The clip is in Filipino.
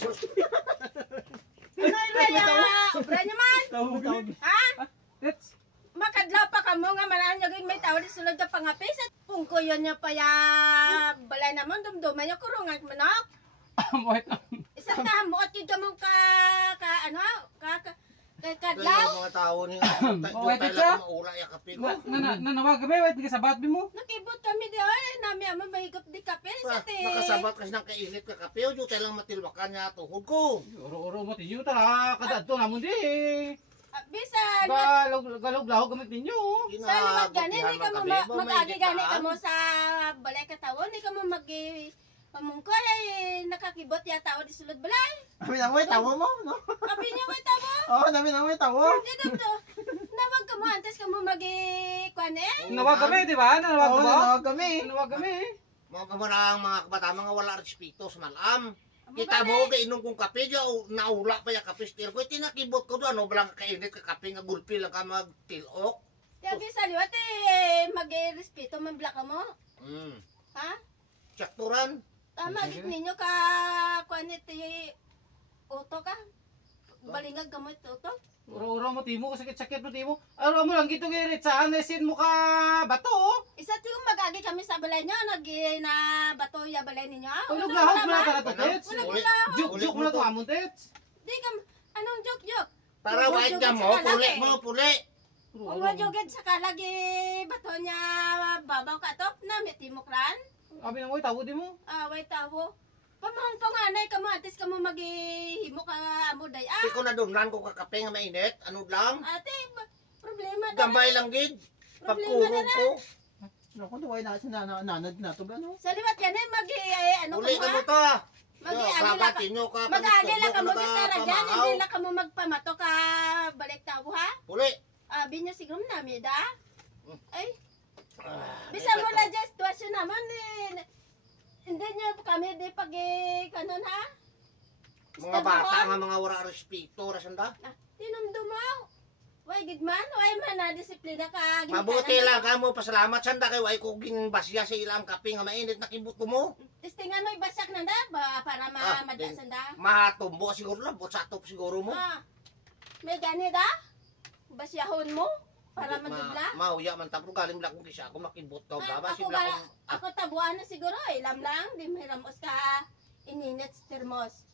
pesos. Ano yung obra niya man? Ha? Tits. Makadlaw pa ka mo nga manan yung may tawad sulod ka pangapis at pungko yun niya pa ya balay naman dumduman niya kurungan manok. Mohit. Isang tahamot yung gamong kadlaw. Mga tao niya. Mohit Tayo siya. lang maula ya kape ko. Nanawag kami, wait, di ka sabat mo. Nakibot kami di ay nami ama mahigop di kape sa te. Makasabat kasi ng kainit ka kape. O tayo lang matilwakan niya tuhod ko. Oro-oro mo tinyo ta. Kadadto namon di. Bisan Galog-galog gamit ninyo. sa liwat gani di ka mo mag-agi gani ka mo sa balay katawon di ka mo pamungkoy ay nakakibot ya tao di sulod balay. Kami na mo tawo mo, no? Kapi niya may tabo. Oo, kami na mo tawo. Dito to. Nawag ka mo antes ka mo kuan eh. Nawag kami, di ba? Nanawag Oo, mo? nanawag kami. Nanawag kami. Mga mo na ang mga kabata mga wala respeto sa malam. Kita mo kay inom kong kape diya naula pa ya kape stir ko tinakibot ko do ano blang kainit ka kape nga gulpi lang ka magtilok. Yabi sa liwat eh mag-respeto man bla ka mo. Ha? Tsakturan. Tama gid ninyo ka kuan iti uto ka. Balingag gamot uto. Oro-oro mo timo, sakit-sakit mo timo. Aro mo lang gito girit saan resin mo ka bato. Isa ti mag-agi kami sa balay nyo na bato ya balay ninyo. Ulog lahog mo na ka na to, Tets. Ulog-ulog. Juk mo na to amon, Tets. Di ka anong joke. Para white jam mo puli mo puli. Uwa joged sa kalagi bato niya babaw ka top na metimokran. Abi nang way tawo di mo. Way tawo. Pamahang panganay ka mo, atis ka mo maghihimo ka amo day. Di ko na dunlan ko ka kape nga mainit. Ano lang? Ate, problema na. Gambay lang gid. Problema Pagkurog na ko. Naku, duway na nanad na to ba, no? Sa liwat yan ano Uli ka mo to. Mag-agi nyo ka. lang ka mo bisara dyan, hindi lang ka mo magpamato ka balik tawo ha. Uli. Binyo siguro namin da. Ay, bisa mo na dyan situasyon naman eh. Hindi nyo kami di pag kanon ha. Mga bata nga mga wala respeto. Rasanda? Tinumdumaw. Way gidman, way man na disiplina ka. Mabuti lang ka mo. Pasalamat sanda kay way ko ginbasya sa ilang kape nga mainit na kibuto mo. Testingan mo ibasak na da ba para madasan da. Matumbo siguro lang. Botsatop siguro mo. May gani da? Basyahon mo para madubla. Mauya man tapos galing lang kung kisa ako makibot ka. Ako tabuan na siguro ilam lang. Di may ramos ka ininit sa termos.